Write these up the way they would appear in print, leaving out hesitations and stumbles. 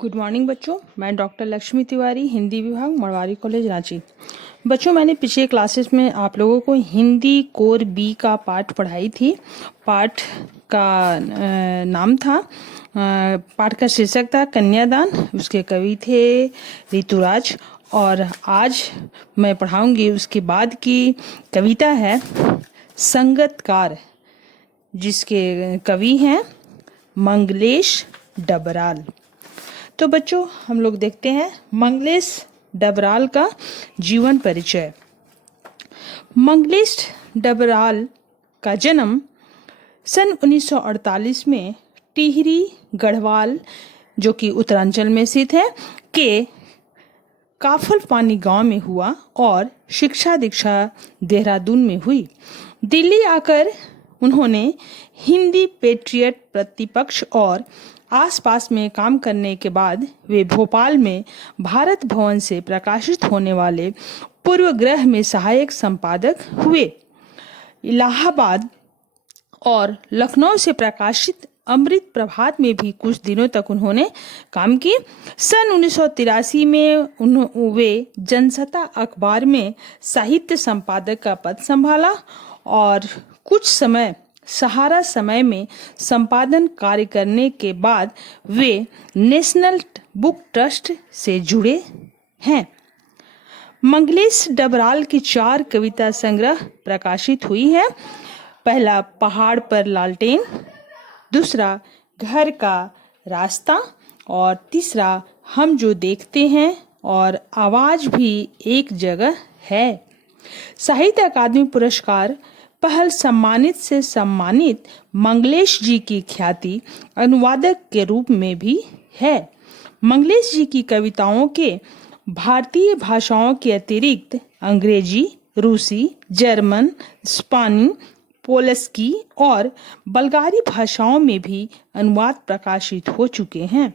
Good morning बच्चों। मैं doctor Lakshmi Tiwari, Hindi विभाग, मरवारी कॉलेज रांची। बच्चों, मैंने पिछले क्लासेस में आप लोगों को हिंदी कोर बी का पाठ पढ़ाई थी। पाठ का नाम था, पाठ का शीर्षक था कन्यादान। उसके कवि थे ऋतुराज। और आज मैं पढ़ाऊंगी उसके बाद की कविता है संगतकार, जिसके कवि हैं मंगलेश डबराल। तो बच्चों, हम लोग देखते हैं मंगलेश डबराल का जीवन परिचय। मंगलेश डबराल का जन्म सन 1948 में टिहरी गढ़वाल, जो कि उत्तरांचल में स्थित है, के काफल पानी गांव में हुआ और शिक्षा दीक्षा देहरादून में हुई। दिल्ली आकर उन्होंने हिंदी पेट्रियट प्रतिपक्ष और आसपास में काम करने के बाद वे भोपाल में भारत भवन से प्रकाशित होने वाले पूर्वग्रह में सहायक संपादक हुए। इलाहाबाद और लखनऊ से प्रकाशित अमृत प्रभात में भी कुछ दिनों तक उन्होंने काम की। सन 1983 में वे जनसत्ता अखबार में साहित्य संपादक का पद संभाला और कुछ समय सहारा समय में संपादन कार्य करने के बाद वे नेशनल बुक ट्रस्ट से जुड़े हैं। मंगलेश डबराल की 4 कविता संग्रह प्रकाशित हुई है। पहला पहाड़ पर लालटेन, दूसरा घर का रास्ता और तीसरा हम जो देखते हैं और आवाज भी एक जगह है। साहित्य अकादमी पुरस्कार पहल सम्मानित से सम्मानित मंगलेश जी की ख्याति अनुवादक के रूप में भी है। मंगलेश जी की कविताओं के भारतीय भाषाओं के अतिरिक्त अंग्रेजी, रूसी, जर्मन, स्पेनी, पोलस्की और बल्गारी भाषाओं में भी अनुवाद प्रकाशित हो चुके हैं।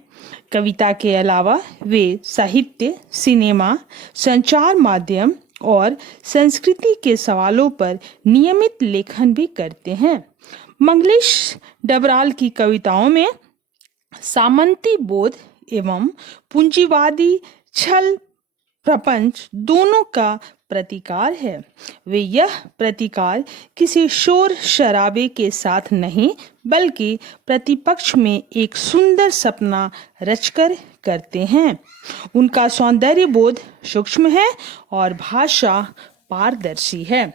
कविता के अलावा वे साहित्य, सिनेमा, संचार माध्यम और संस्कृति के सवालों पर नियमित लेखन भी करते हैं। मंगलेश डबराल की कविताओं में सामंती बोध एवं पूंजीवादी छल प्रपंच दोनों का प्रतिकार है। वे यह प्रतिकार किसी शोर शराबे के साथ नहीं, बल्कि प्रतिपक्ष में एक सुंदर सपना रचकर करते हैं। उनका सौंदर्य बोध सूक्ष्म है और भाषा पारदर्शी है।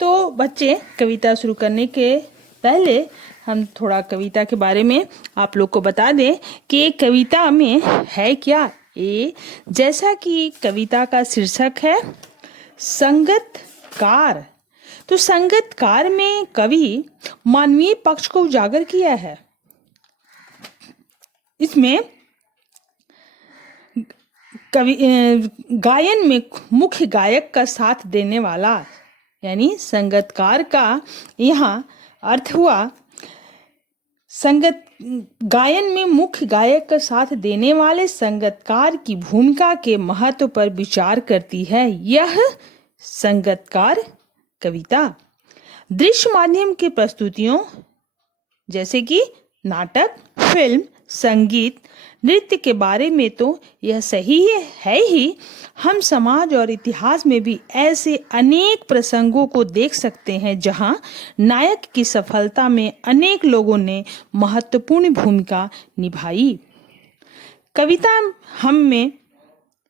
तो बच्चे, कविता शुरू करने के पहले हम थोड़ा कविता के बारे में आप लोग को बता दें कि कविता में है क्या। जैसा कि कविता का शीर्षक है संगतकार, तो संगतकार में कवि मानवीय पक्ष को उजागर किया है। इसमें कवि गायन में मुख्य गायक का साथ देने वाला, यानी संगतकार का यहाँ अर्थ हुआ संगत गायन में मुख्य गायक का साथ देने वाले संगतकार की भूमिका के महत्व पर विचार करती है यह संगतकार कविता। दृश्य माध्यम की प्रस्तुतियों जैसे कि नाटक, फिल्म, संगीत, नृत्य के बारे में तो यह सही है ही, हम समाज और इतिहास में भी ऐसे अनेक प्रसंगों को देख सकते हैं जहां नायक की सफलता में अनेक लोगों ने महत्वपूर्ण भूमिका निभाई। कविता हम में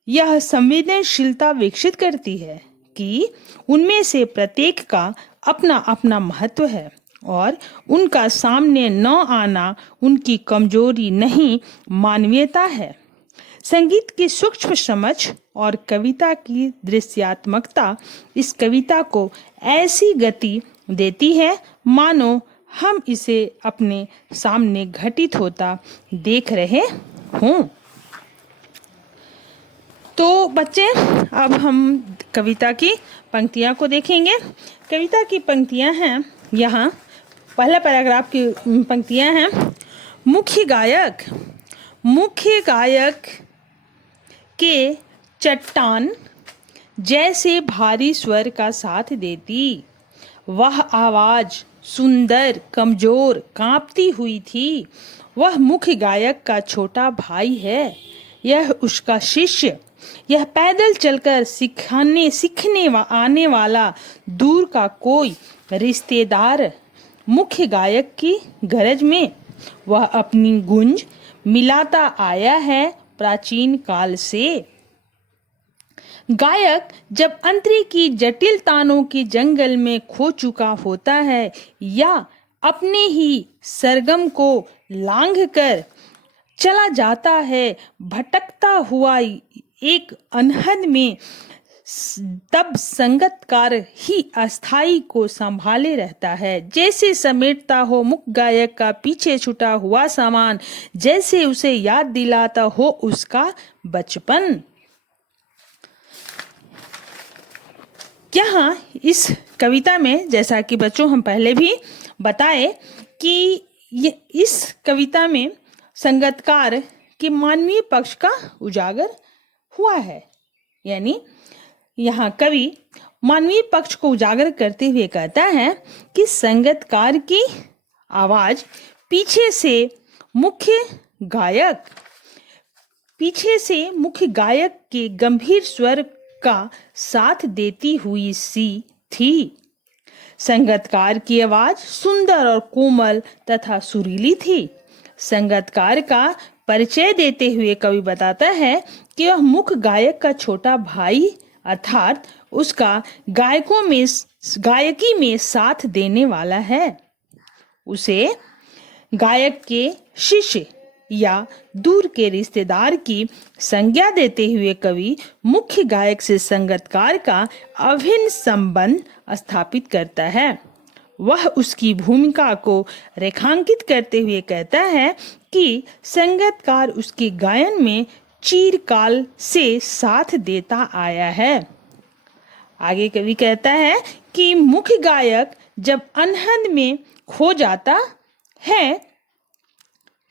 यह संवेदनशीलता विकसित करती है कि उनमें से प्रत्येक का अपना अपना महत्व है और उनका सामने न आना उनकी कमजोरी नहीं, मानवीयता है। संगीत की सूक्ष्म समझ और कविता की दृश्यात्मकता इस कविता को ऐसी गति देती है मानो हम इसे अपने सामने घटित होता देख रहे हों। तो बच्चे, अब हम कविता की पंक्तियां को देखेंगे। कविता की पंक्तियां हैं यहाँ। पहला पैराग्राफ की पंक्तियां हैं। मुख्य गायक के चट्टान जैसे भारी स्वर का साथ देती, वह आवाज सुंदर, कमजोर, कांपती हुई थी। वह मुख्य गायक का छोटा भाई है, यह उसका शिष्य, यह पैदल चलकर सीखने आने वाला दूर का कोई रिश्तेदार। मुख्य गायक की गरज में वह अपनी गूंज मिलाता आया है प्राचीन काल से। गायक जब अंतरी की जटिल तानों के जंगल में खो चुका होता है या अपने ही सरगम को लांघकर चला जाता है भटकता हुआ एक अनहद में, तब संगीतकार ही अस्थाई को संभाले रहता है, जैसे समेटता हो मुख्य गायक का पीछे छूटा हुआ सामान, जैसे उसे याद दिलाता हो उसका बचपन। यहाँ इस कविता में, जैसा कि बच्चों हम पहले भी बताए कि इस कविता में संगीतकार के मानवीय पक्ष का उजागर हुआ है। यानी यहाँ कवि मानवीय पक्ष को उजागर करते हुए कहता है कि संगीतकार की आवाज पीछे से मुख्य गायक के गंभीर स्वर का साथ देती हुई सी थी। संगीतकार की आवाज सुंदर और कोमल तथा सुरीली थी। संगीतकार का परिचय देते हुए कवि बताता है कि वह मुख्य गायक का छोटा भाई अर्थात उसका गायकी में साथ देने वाला है। उसे गायक के शिष्य या दूर के रिश्तेदार की संज्ञा देते हुए कवि मुख्य गायक से संगीतकार का अभिन्न संबंध स्थापित करता है। वह उसकी भूमिका को रेखांकित करते हुए कहता है कि संगीतकार उसके गायन में चिरकाल से साथ देता आया है। आगे कवि कहता है कि मुख्य गायक जब अनहद में खो जाता है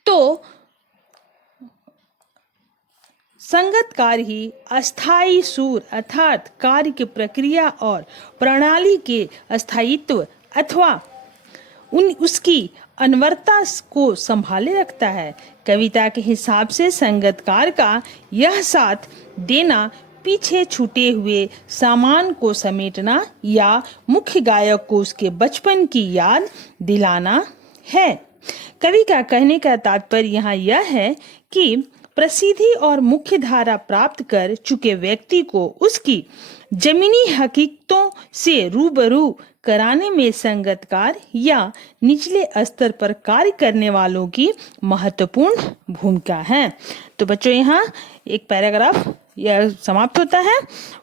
तो संगीतकार ही अस्थाई सुर अर्थात कार्य की प्रक्रिया और प्रणाली के स्थायित्व अथवा उसकी अनवरता को संभाले रखता है। कविता के हिसाब से संगीतकार का यह साथ देना पीछे छूटे हुए सामान को समेटना या मुख्य गायक को उसके बचपन की याद दिलाना है। कवि का कहने का तात्पर्य यहाँ यह है कि प्रसिद्धि और मुख्य धारा प्राप्त कर चुके व्यक्ति को उसकी जमीनी हकीकतों से रूबरू कराने में संगीतकार या निचले स्तर पर कार्य करने वालों की महत्वपूर्ण भूमिका है। तो बच्चों यहाँ एक पैराग्राफ यह समाप्त होता है,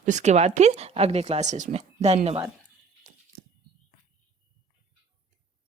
उसके बाद फिर अगले क्लासेस में। धन्यवाद।